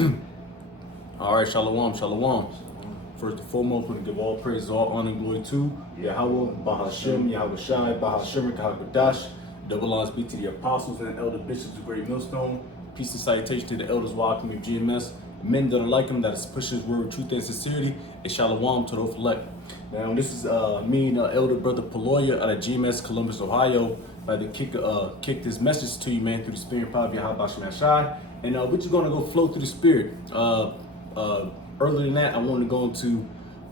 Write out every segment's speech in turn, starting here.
All right, shalom, shalom. First and foremost, we give all praise, all honor, and glory to Yahweh, Bahashem, Yahweh Shai, Bahashem, Kahakadash. Double honors be to the apostles and elder bishops of Great Millstone. Peace and salutation to the elders, walking with GMS. Men that are like him, that is pushing his word with truth and sincerity. And shalom to those elect. Now, this is me and elder brother Peloya out of GMS, Columbus, Ohio. I'd like to kick this message to you, man, through the spirit and power of Yahweh Bashem Shai. And we're just going to go flow through the spirit. Earlier than that, I want to go into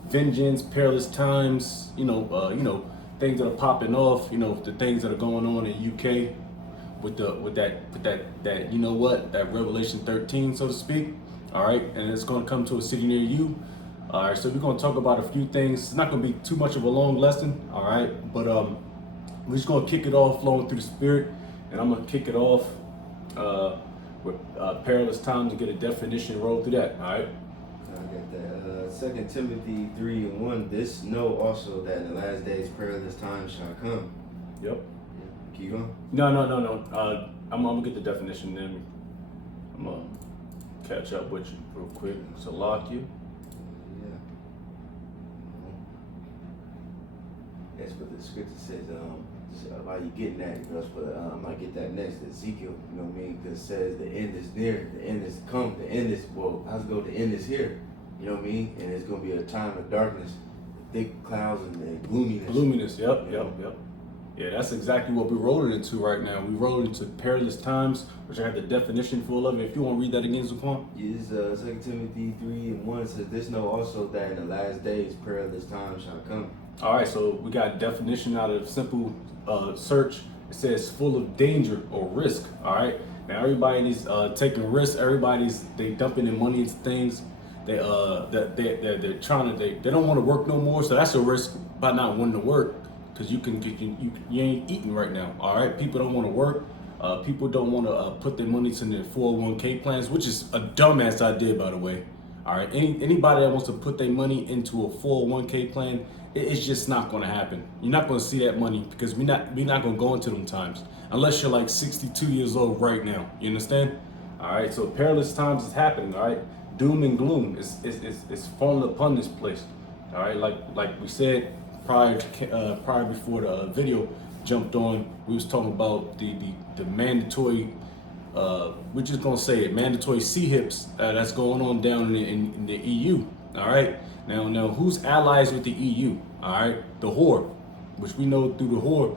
vengeance, perilous times, things that are popping off, the things that are going on in UK with that Revelation 13, so to speak. All right, and it's going to come to a city near you. All right, so we're going to talk about a few things. It's not going to be too much of a long lesson, all right, but we're just going to kick it off flowing through the spirit, and I'm going to kick it off with perilous times to get a definition, roll through that, all right? I got that. 2 Timothy 3:1. This know also that in the last days perilous times shall come. Yep. Yeah. Keep going. No. I'm gonna get the definition, then I'm gonna catch up with you real quick. So lock you. Yeah. That's what the scripture says. While you getting that, I'm gonna get that next. Ezekiel, you know what I mean? Because it says the end is near, the end is come, the end is, the end is here. You know what I mean? And it's gonna be a time of darkness, thick clouds and gloominess. Gloominess, yep. Yeah, that's exactly what we're rolling into right now. We're rolling into perilous times, which I have the definition full of. If you want to read that again, Zaquan. Is 2 Timothy 3:1 says, this know also that in the last days perilous times shall come. All right, so we got a definition out of simple search. It says full of danger or risk. All right, now everybody's taking risks. They dumping their money into things. They're trying to. They don't want to work no more. So that's a risk by not wanting to work, because you ain't eating right now. All right, people don't want to work. People don't want to put their money to their 401k plans, which is a dumbass idea, by the way. All right, anybody that wants to put their money into a 401k plan, it's just not going to happen. You're not going to see that money, because we're not going to go into them times unless you're like 62 years old right now. You understand? All right, so perilous times is happening. All right, doom and gloom is falling upon this place. All right, like we said prior before the video jumped on, we was talking about the mandatory. We're just gonna say it, mandatory CHIPS that's going on down in the EU. All right, now who's allies with the EU? All right, the whore, which we know through the whore.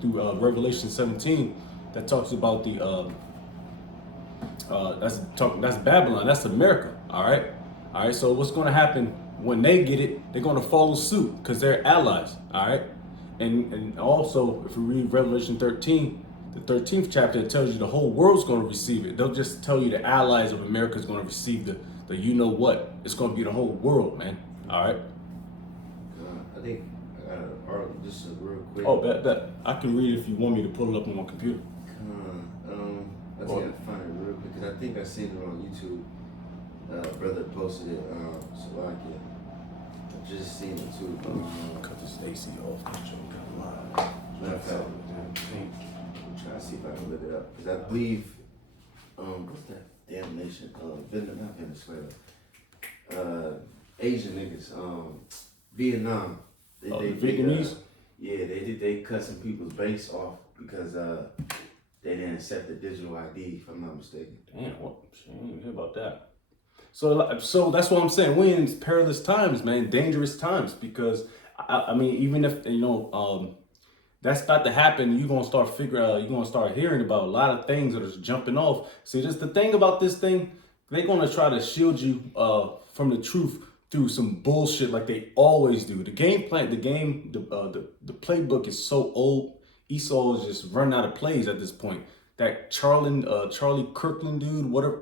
Through Revelation 17, that talks about the that's Babylon, that's America. All right. So what's gonna happen when they get it? They're gonna follow suit because they're allies. All right, and also if we read Revelation 13. The 13th chapter, it tells you the whole world's going to receive it. They'll just tell you the allies of America is going to receive the you know what. It's going to be the whole world, man. All right. I think I got an article just real quick. Oh, bet. I can read it if you want me to pull it up on my computer. I think I find it real quick because I think I seen it on YouTube. Brother posted it. Slovakia. I just seen it too. Cut this AC off. Matter of fact, trying to see if I can look it up because I believe what's that damn nation? Not Venezuela. Asian niggas. Vietnam. The Vietnamese? They cut some people's banks off because they didn't accept the digital ID, if I'm not mistaken. Damn, what? I didn't hear about that. So that's what I'm saying. We're in perilous times, man, dangerous times, because I mean, even if that's about to happen, you're gonna start hearing about a lot of things that are just jumping off. See, just the thing about this thing, they're gonna try to shield you from the truth through some bullshit like they always do. The game plan, the playbook is so old. Esau is just running out of plays at this point. That Charlie Kirkland dude, whatever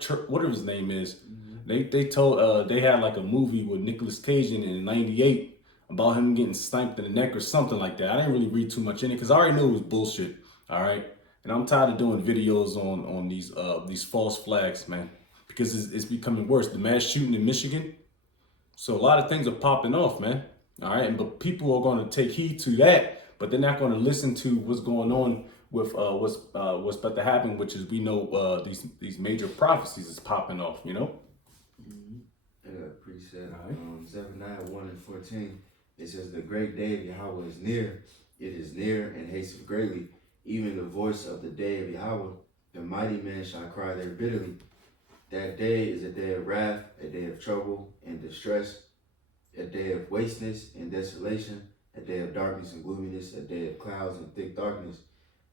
his name is, they told they had like a movie with Nicolas Cage in '98. About him getting sniped in the neck or something like that. I didn't really read too much in it because I already knew it was bullshit. All right, and I'm tired of doing videos on these false flags, man, because it's becoming worse. The mass shooting in Michigan, so a lot of things are popping off, man. All right, but people are going to take heed to that, but they're not going to listen to what's going on with what's about to happen, which is we know these major prophecies is popping off. You know. And a precept, All right. Zephaniah 1 and 14, it says, the great day of Yahweh is near, it is near and hasteth greatly, even the voice of the day of Yahweh, the mighty men shall cry there bitterly. That day is a day of wrath, a day of trouble and distress, a day of wasteness and desolation, a day of darkness and gloominess, a day of clouds and thick darkness,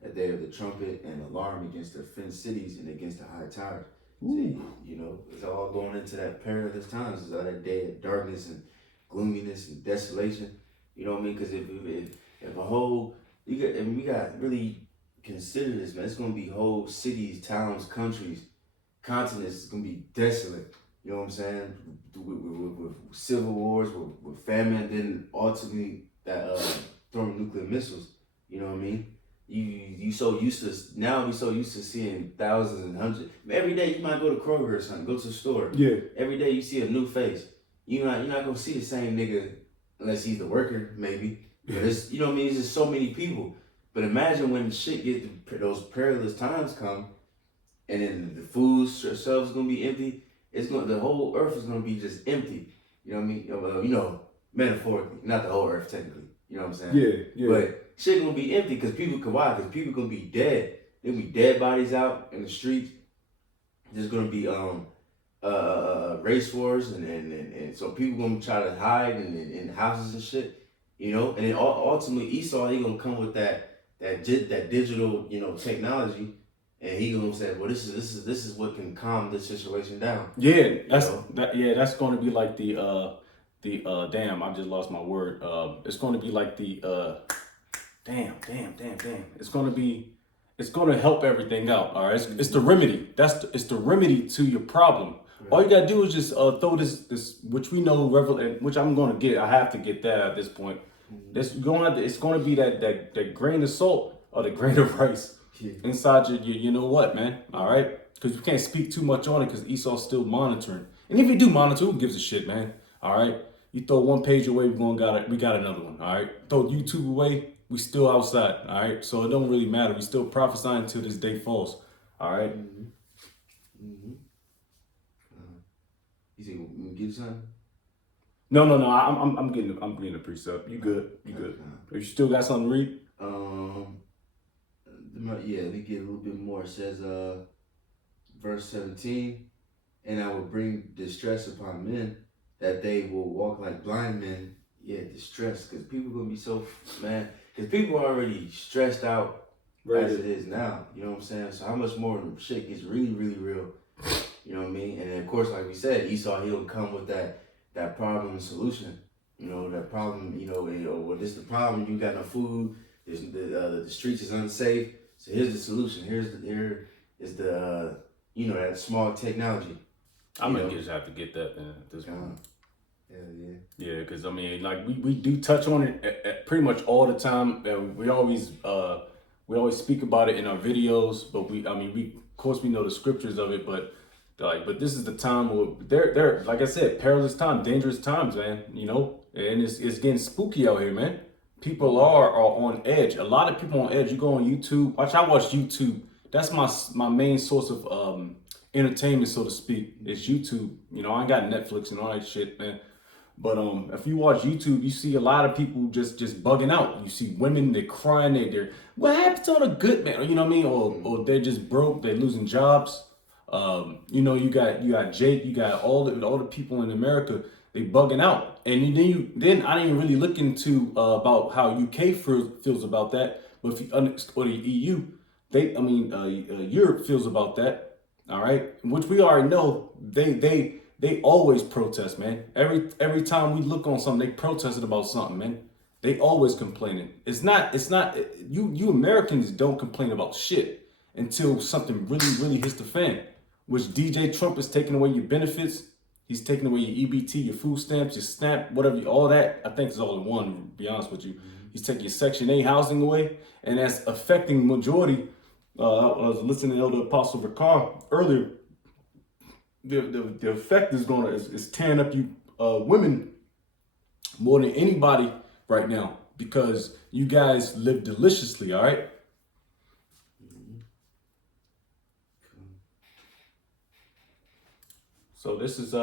a day of the trumpet and alarm against the fenced cities and against the high towers. See, you know, it's all going into that perilous times. It's all that day of darkness and gloominess and desolation. You know what I mean? Because if a whole, we got really consider this, man. It's gonna be whole cities, towns, countries, continents. It's gonna be desolate. You know what I'm saying? With civil wars, with famine, then ultimately that throwing nuclear missiles. You know what I mean? You so used to now we so used to seeing thousands and hundreds. Every day you might go to Kroger or something, go to the store. Yeah. Every day you see a new face. You're not gonna see the same nigga unless he's the worker, maybe. But it's, you know what I mean? It's just so many people. But imagine when shit those perilous times come, and then the food shelves is gonna be empty. The whole earth is gonna be just empty. You know what I mean? You know, metaphorically, not the whole earth technically. You know what I'm saying? Yeah, yeah. But shit gonna be empty because people can why? Because people gonna be dead. There'll be dead bodies out in the streets. There's gonna be race wars and so people gonna try to hide in houses and shit. You know, and then ultimately Esau he gonna come with that digital technology. And he gonna say, well, this is what can calm this situation down. Yeah, that's going to be like the damn, I just lost my word. It's going to be like the damn. It's going to help everything out. All right, it's the remedy. It's the remedy to your problem. Right. All you gotta do is just throw this which we know which I'm going to get. I have to get that at this point. It's going to be that grain of salt or the grain of rice. Yeah. Inside you know what, man? All right, because we can't speak too much on it because Esau's still monitoring. And if you do monitor, who gives a shit, man? All right, you throw one page away, we got another one. All right, throw YouTube away, we still outside. All right, so it don't really matter. We still prophesying until this day falls. All right. You think we get something? No. I'm getting a precept. You good? You good? If you still got something to read? Yeah, let me get a little bit more. It says, verse 17, and I will bring distress upon men, that they will walk like blind men. Yeah, distress, because people going to be so, man, because people are already stressed out as it is now. You know what I'm saying? So how much more shit gets really, really real? You know what I mean? And then, of course, like we said, Esau, he'll come with that problem and solution. You know, that problem, well, this is the problem, you got no food, the streets is unsafe. So here's the solution. Here is the that small technology. I'm gonna just have to get that man at this point. Yeah. Yeah, because I mean, like we do touch on it at pretty much all the time. We always speak about it in our videos, but we of course we know the scriptures of it, but this is the time where they're like I said, perilous time, dangerous times, man. You know, and it's getting spooky out here, man. People are on edge. A lot of people on edge. You go on YouTube. I watch YouTube. That's my main source of entertainment, so to speak. Is YouTube. You know, I ain't got Netflix and all that shit, man. But if you watch YouTube, you see a lot of people just bugging out. You see women, they're crying. They're what happened to all the good men? You know what I mean? Or they're just broke. They're losing jobs. You got Jake. You got all the people in America. They bugging out, and then I didn't really look into about how UK feels about that, but or the EU, Europe feels about that. All right, which we already know they always protest, man. Every time we look on something, they protested about something, man. They always complaining. It's not you Americans don't complain about shit until something really hits the fan. Which DJ Trump is taking away your benefits. He's taking away your EBT, your food stamps, your SNAP, whatever, all that. I think it's all in one, to be honest with you. He's taking your Section 8 housing away, and that's affecting majority. I was listening to Elder Apostle Ricard earlier. The effect is tearing up you women more than anybody right now because you guys live deliciously, all right? So this is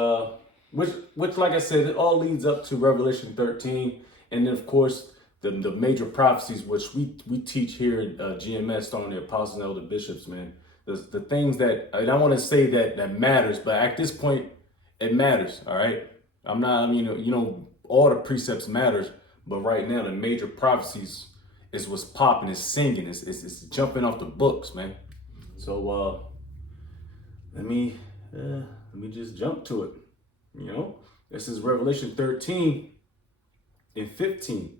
which like I said, it all leads up to Revelation 13, and then of course the major prophecies which we teach here at GMS on the apostles and elder bishops, man. The things that, and I want to say that matters, but at this point it matters. All right, I'm not. I mean, all the precepts matters, but right now the major prophecies is what's popping, is singing, it's jumping off the books, man. So let me just jump to it. This is Revelation 13 and 15.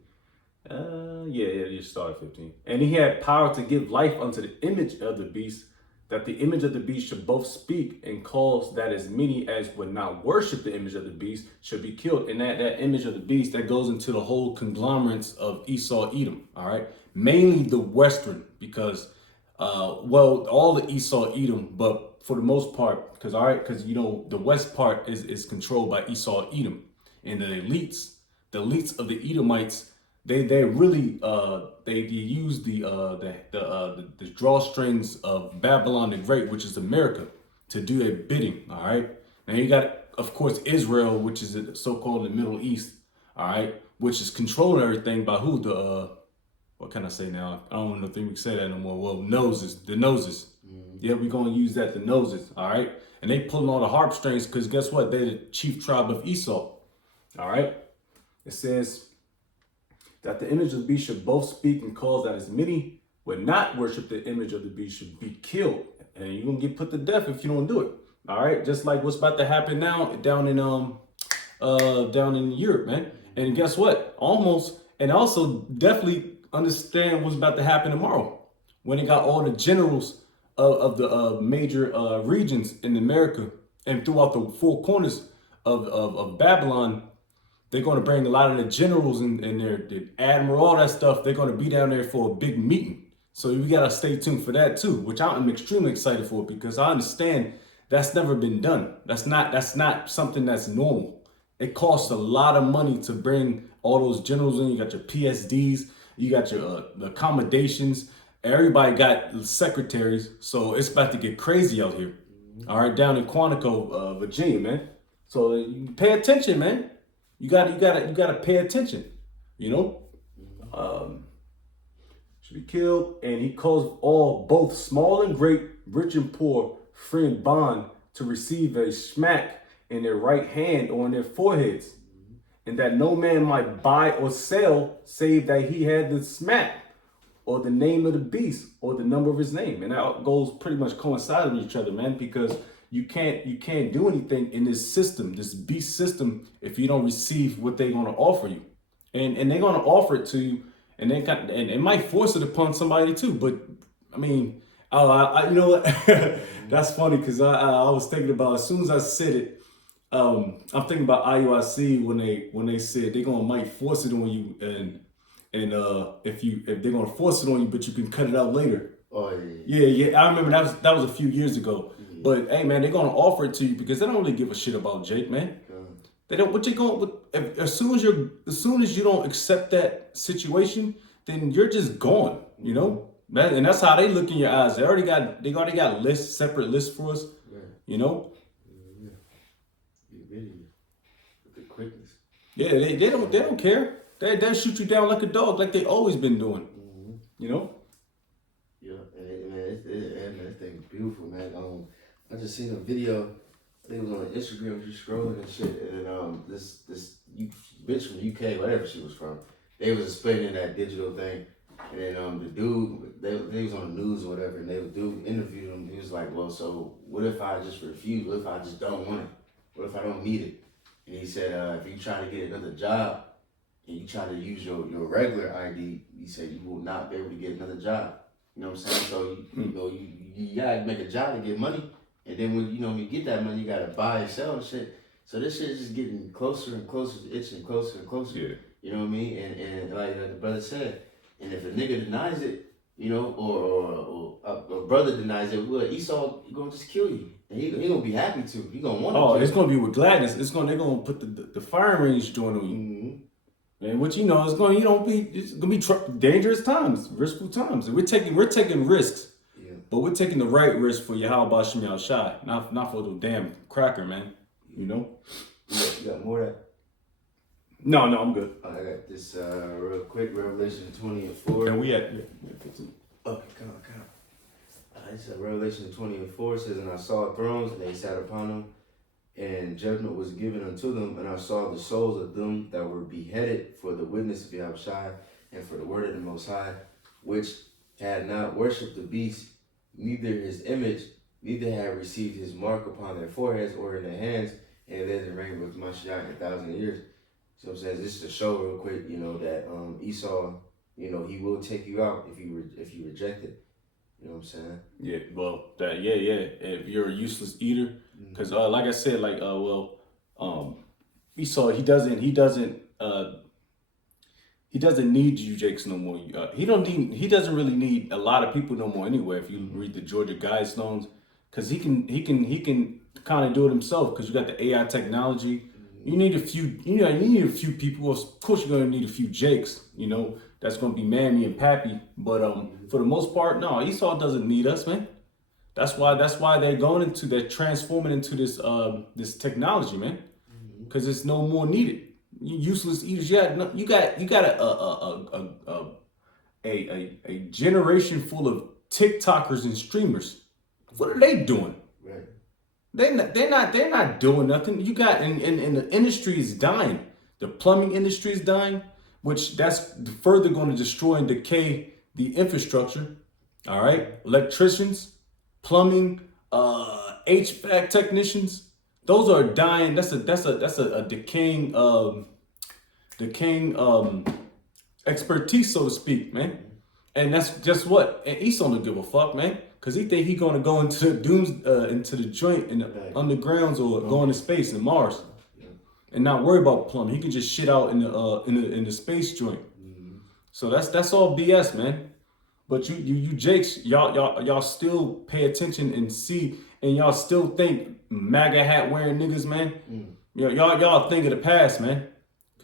You start at 15. And he had power to give life unto the image of the beast, that the image of the beast should both speak and cause that as many as would not worship the image of the beast should be killed. And that image of the beast, that goes into the whole conglomerates of Esau, Edom, all right? Mainly the Western, because, all the Esau, Edom, but for the most part, because the West part is controlled by Esau, Edom. And the elites of the Edomites, they really they use the drawstrings of Babylon the Great, which is America, to do their bidding. All right. Now you got, of course, Israel, which is so-called the Middle East. All right, which is controlling everything by who? What can I say now? I don't know if we can say that no more. Well, the noses. Mm-hmm. Yeah, we're gonna use that. The noses. All right, and they pulling all the harp strings because guess what? They're the chief tribe of Esau. All right. It says that the image of the beast should both speak and cause that as many would not worship the image of the beast should be killed. And you're going to get put to death if you don't do it. All right. Just like what's about to happen now down in Europe, man. And guess what? Also definitely understand what's about to happen tomorrow when they got all the generals of the major regions in America and throughout the four corners of Babylon. They're going to bring a lot of the generals and the admiral, all that stuff. They're going to be down there for a big meeting. So we got to stay tuned for that too, which I'm extremely excited for, because I understand that's never been done. That's not something that's normal. It costs a lot of money to bring all those generals in. You got your PSDs, you got your accommodations. Everybody got secretaries. So it's about to get crazy out here. All right, down in Quantico, Virginia, man. So you pay attention, man. You gotta pay attention, should be killed, and he calls all, both small and great, rich and poor, free and bond, to receive a smack in their right hand or on their foreheads, and that no man might buy or sell save that he had the smack or the name of the beast or the number of his name. And that goes pretty much coinciding with each other, man, because you can't do anything in this system, this beast system, if you don't receive what they're going to offer you, and they're going to offer it to you, and it might force it upon somebody too. But I mean, you know what? That's funny, because I was thinking about, as soon as I said it, I'm thinking about IUIC when they said they're might force it on you, and if they're gonna force it on you, but you can cut it out later. Oh yeah. I remember that was a few years ago. But hey, man, they're gonna offer it to you because they don't really give a shit about Jake, man. They don't. What you going? As soon as you don't accept that situation, then you're just gone. And that's how they look in your eyes. They already got lists, separate lists for us. Right. You know. Yeah. With the quickness. Yeah, they don't care. They'll shoot you down like a dog, like they always been doing. Mm-hmm. Yeah, and this thing's beautiful, man. I just seen a video. I think it was on Instagram, just scrolling and shit, and this bitch from UK, whatever she was from, they was explaining that digital thing, and then the dude, they was on the news or whatever, and the dude interviewed him. He was like, well, so what if I just refuse? What if I just don't want it? What if I don't need it? And he said, if you try to get another job and you try to use your regular ID, he said you will not be able to get another job. You know what I'm saying? So you gotta make a job to get money. And then when you get that money, you gotta buy and sell and shit. So this shit is just getting closer and closer, itching closer and closer. Yeah. You know what I mean? And like the brother said, and if a nigga denies it, or a brother denies it, well, Esau gonna just kill you, and he gonna be happy to. He gonna want to. Oh, it's gonna be with gladness. They're gonna put the firing range joint on you. Mm-hmm. And what it's gonna be dangerous times, riskful times, and we're taking risks. But we're taking the right risk for Yahweh Shem Yahshai, not for the damn cracker, man. You know. You got more of that? No, I'm good. I got this real quick. Revelation 20:4. And we at 15. Okay, come on. It's Revelation 20:4 says, and I saw thrones, and they sat upon them, and judgment was given unto them, and I saw the souls of them that were beheaded for the witness of Yahushua and for the word of the Most High, which had not worshipped the beast, neither his image, neither had received his mark upon their foreheads or in their hands, and they did reign with Mashiach 1,000 years. So I'm saying this to show real quick, that Esau, he will take you out if you reject it. You know what I'm saying? Yeah, well, if you're a useless eater, because like I said, Esau, he doesn't need you Jakes no more. He doesn't really need a lot of people no more anyway. If you read the Georgia Guidestones, because he can kind of do it himself. Because you got the AI technology. You need a few people. Of course, you're gonna need a few Jakes. That's gonna be Mammy and Pappy. But for the most part, no, Esau doesn't need us, man. That's why they're transforming into this technology, man. Because it's no more needed. You useless eaters. You got a generation full of TikTokers and streamers. What are they doing? Right. They're not doing nothing. You got and the industry is dying. The plumbing industry is dying, which that's further going to destroy and decay the infrastructure. All right, electricians, plumbing, HVAC technicians, those are dying. That's a decaying expertise, so to speak, man. And that's just what. And Esau don't give a fuck, man, because he think he gonna go into the into the joint in the undergrounds or go into space in Mars, and not worry about plumbing. He can just shit out in the space joint. So that's all BS, man. But you Jakes, y'all still pay attention and see, and y'all still think MAGA hat wearing niggas, man. Y'all think of the past, man.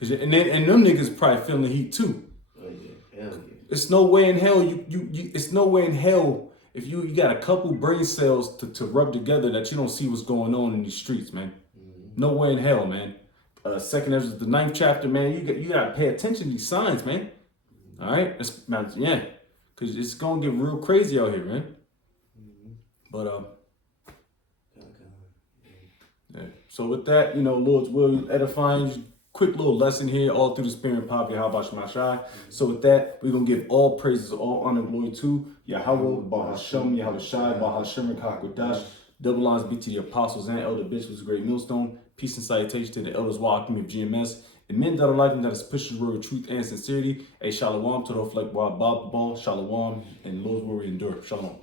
And them niggas probably feeling the heat too. Oh yeah, hell yeah. It's no way in hell it's no way in hell if you got a couple brain cells to rub together that you don't see what's going on in these streets, man. No way in hell, man. Second Ezra, the 9th chapter, man. You gotta pay attention to these signs, man. All right, because it's gonna get real crazy out here, man. But yeah. So with that, Lord's will edifying. Quick little lesson here, all through the spirit and power of Yahweh Shemashai. So with that, we're going to give all praises, all honor, glory to Yahweh, Bahashem, Yahweh Shai, Bahashem, and Kakwadash. Double honors be to the apostles and elder bishops, great millstone. Peace and salutation to the elders, walking of GMS. And men that are like them that is pushing the road of truth and sincerity. A shalom to the reflect while Bob the ball, shalom, and Lord's will we endure. Shalom.